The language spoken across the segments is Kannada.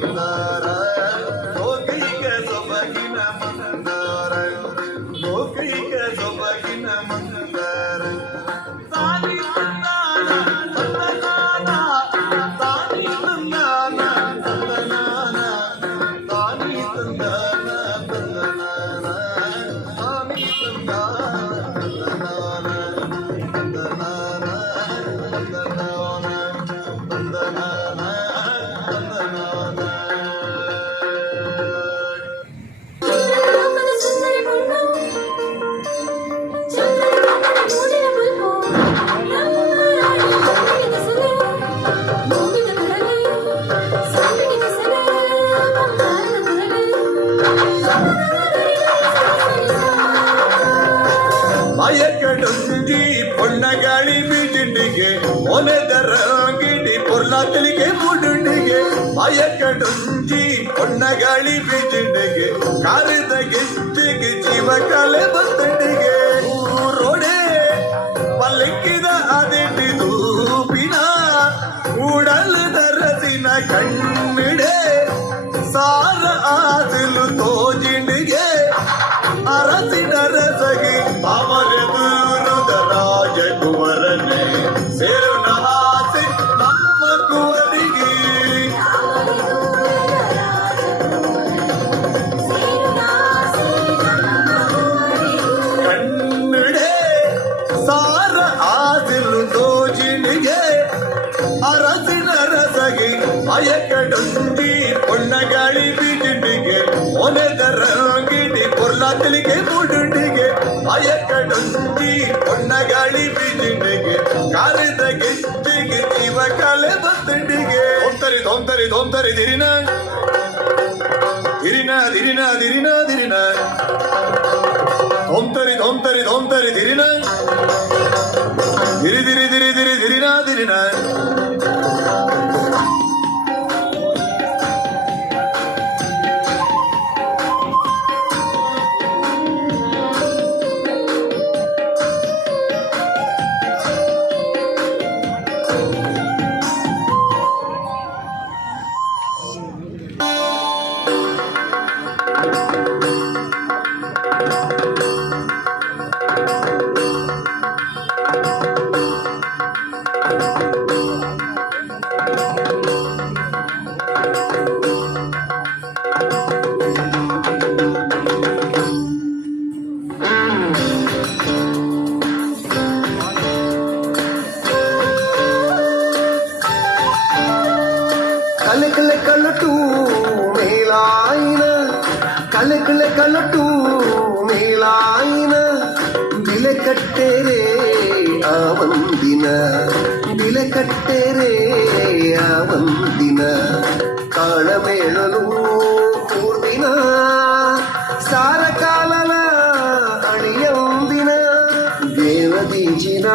ಮಂದಾರ ಲೋಕೈಕ ಸೊಬಗಿನ ಮಂದಾರ ಲೋಕೈಕ ಸೊಬಗಿನ ಮಂದಾರ ತಾನಿ ತಂದಾನ ತಂದನಾನ ತಾನಿ ತಂದಾನ ತಂದನಾನ ತಾನಿ ತಂದಾನ ತಂದನಾನ ತಾನಿ ತಂದಾನ ತಂದನಾನ ತಂದನಾನ ತಂದನಾನ ತಂದನಾನ ತಂದನಾನ ಮಯಕಡೊಂದಿ ಪೊಣ್ಣಗಾಳಿ ಬೀಜಿಂಡಿಗೆ ಮೊನೆದರಂಗಿಡಿ ಪೊರ್ಲಾತಲಿಗೆ ಮುಡುಂಡಿಗೆ ಮಯಕಡೊಂದಿ ಪೊಣ್ಣಗಾಳಿ ಬೀಜಿಂಡಿಗೆ ಕಾರಿದ ಗೆಜ್ಜೆಗೆ ಜೀವ ಕಾಲೆ ಬಂದಂಡಿಗೆ ಊರೋಡೆ ಪಲ್ಲಕ್ಕಿದ ಅದಿಟ್ಟಿದು ಪಿನ ಉಡಲದ ರಸಿನ ಕಣ್ಣಿಡೆ ಸಾರ ಆದಿಲು ತೋಜಿಂಡಿಗೆ ಅರಸಿನ ರಸಗಿ ಅವರೆದುರುದ ರಾಜಕುವರನೆ ಸೇರು ನಹಾಸಿ ನಮ್ಮ ಕುವರಿಗೆ ಕಣ್ಣಿಡೆ ಸಾರ ಆದಿಲು ತೋಜಿಂಡಿಗೆ ಅರಸಿನ ರಸಗಿ ಮಯಕಡೊಂದಿ ಪೊಣ್ಣಗಾಳಿ ಬೀಜಿಂಡಿಗೆ ಮೊನೆದರಂಗಿಡಿ ಪೊರ್ಲಾತಲಿಗೆ ಮುಡುಂಡಿಗೆ ಮಯಕಡೊಂದಿ ಪೊಣ್ಣಗಾಳಿ ಬೀಜಿಂಡಿಗೆ ಕಾರಿದ ಗೆಜ್ಜೆಗೆ ಜೀವ ಕಾಲೆ ಬಂದಂಡಿಗೆ ಧೋಂತರಿ ಧೋಂತರಿ ಧೋಂತರಿ ದಿರಿನ ದಿರಿನ ದಿರಿನ ದಿರಿನ ದಿರಿನ ಧೋಂತರಿ ಧೋಂತರಿ ಧೋಂತರಿ ದಿರಿನ ದಿರಿ ದಿರಿ ದಿರಿ ದಿರಿ ದಿರಿನ ದಿರಿನ ಕಲಕಲ ಕಲಟು ಮೇಲಾಯಿನ ಕಲಕಲ ಕಲಟು ಮೇಲಾಯಿನ ಬಿಲೆ ಕಟ್ಟೆರೆ ಆ ಒಂದಿನ ಬಿಲೆ ಕಟ್ಟೆರೆ ಆ ಒಂದಿನ ಕಾಳಮೇಳಲು ಪೂರ್ದಿನ ಸಾರ ಕಾಲನ ಅಣಿಯೊಂದಿನ ದೇವದೀಜಿನ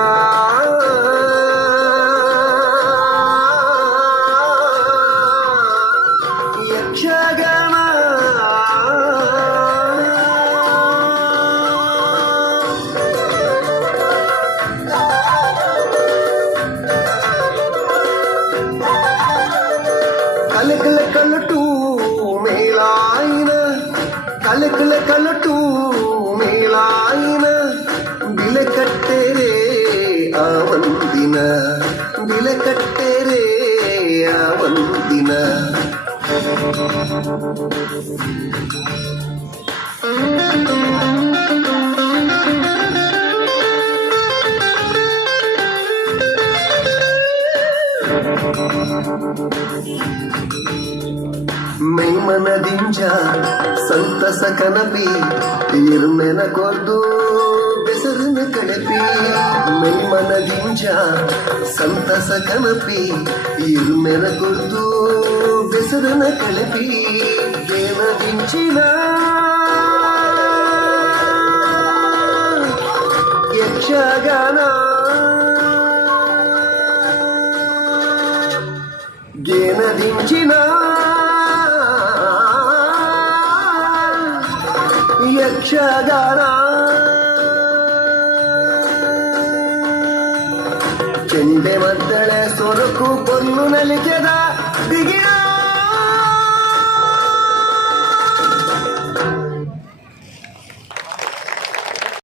ಯಕ್ಷಗಾನ ಕಲಕಲ ಕಲಟು ಮೇಲಾಯಿನ ಕಲಕಲ ಕಲಟು ಮೇಲಾಯಿನ ಬಿಲೆ ಕಟ್ಟೆರೆ ಆ ಒಂದಿನ ಬಿಲೆ ಕಟ್ಟೆರೆ ಆ ಒಂದಿನ ಮೈಮನದಿಂಜ ಸಂತಸ ಕನಪಿ ಇರ್ಮೆನ ಕೊರ್ದು ಬೆಸರಿನ ಕಳಪಿ ಮೈಮನದಿಂಜ ಸಂತಸ ಕನಪಿ ಇರ್ಮೆನ ಕೊರ್ದು ಬೆಸರಿನ ಕಳಪಿ ದೇವದಿಂಚಿನ ಯಕ್ಷಗಾನ ಗೇನದಿಂಚಿನ ಯಕ್ಷಗಾನ ಚೆಂಡೆ ಮದ್ದಳೆ ಸೊರಕು ಕೊಲ್ಲು ನಲಿಕೆದ ಬಿಗಿನ